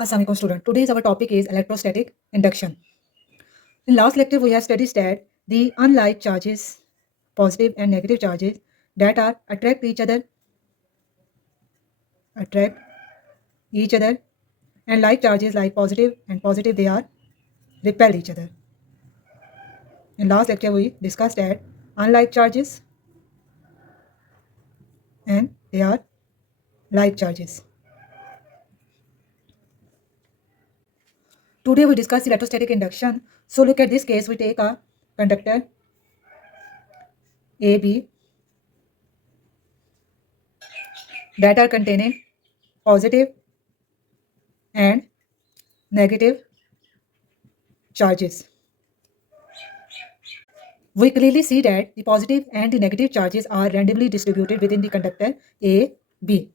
Assalamualaikum student. Today's our topic is electrostatic induction. In last lecture we have studied that the unlike charges, positive and negative charges that are attract each other, and like charges like positive and positive they are repel each other. In last lecture we discussed that unlike charges and they are like charges. Today we discuss electrostatic induction. So look at this case. We take a conductor AB that are containing positive and negative charges. We clearly see that the positive and the negative charges are randomly distributed within the conductor AB.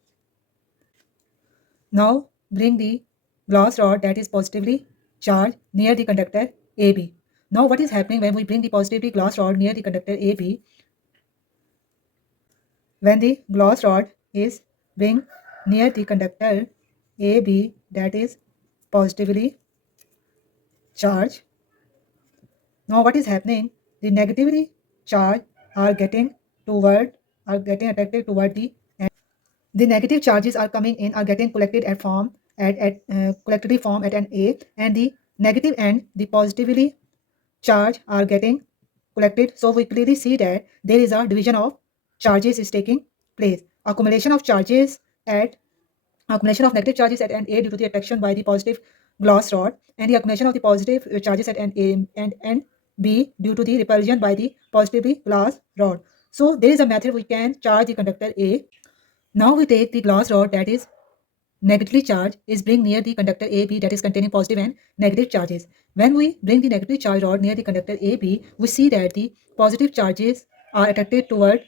Now bring the glass rod that is positively charged near the conductor AB. Now what is happening when we bring the positively glass rod near the conductor AB? When the glass rod is being near the conductor AB that is positively charged, now what is happening? The negatively charged are getting attracted toward the negative charges are coming in, are getting collected at collectively form at an A, and the negative and the positively charge are getting collected. So we clearly see that there is a division of charges is taking place. Accumulation of negative charges at an A due to the attraction by the positive glass rod, and the accumulation of the positive charges at an A and B due to the repulsion by the positively glass rod. So there is a method we can charge the conductor A. Now we take the glass rod that is negatively charged is bring near the conductor AB that is containing positive and negative charges. When we bring the negatively charged rod near the conductor AB, we see that the positive charges are attracted toward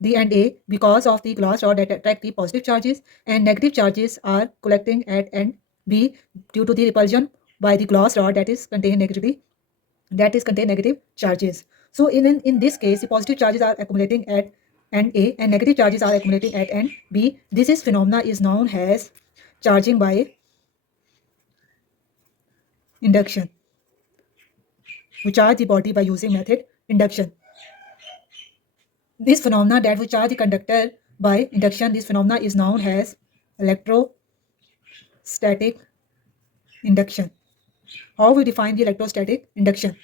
the end A because of the glass rod that attract the positive charges, and negative charges are collecting at end B due to the repulsion by the glass rod that is contain negative charges. So in this case, the positive charges are accumulating at end A and negative charges are accumulating at end B. This phenomena is known as charging by induction. We charge the body by using method induction. This phenomena that we charge the conductor by induction, this phenomena is known as electrostatic induction. How we define the electrostatic induction?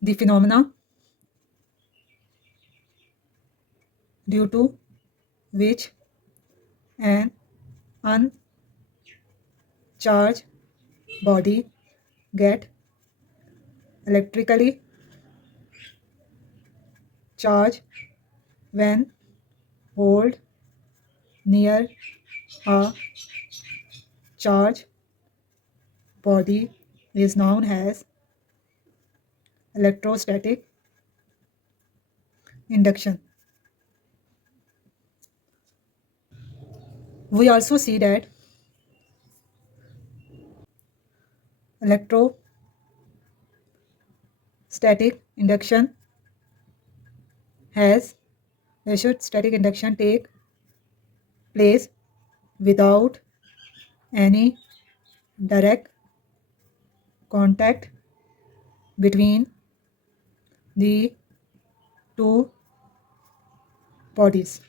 The phenomena due to which an uncharged body get electrically charged when hold near a charged body is known as electrostatic induction. We also see that electrostatic induction take place without any direct contact between the two bodies.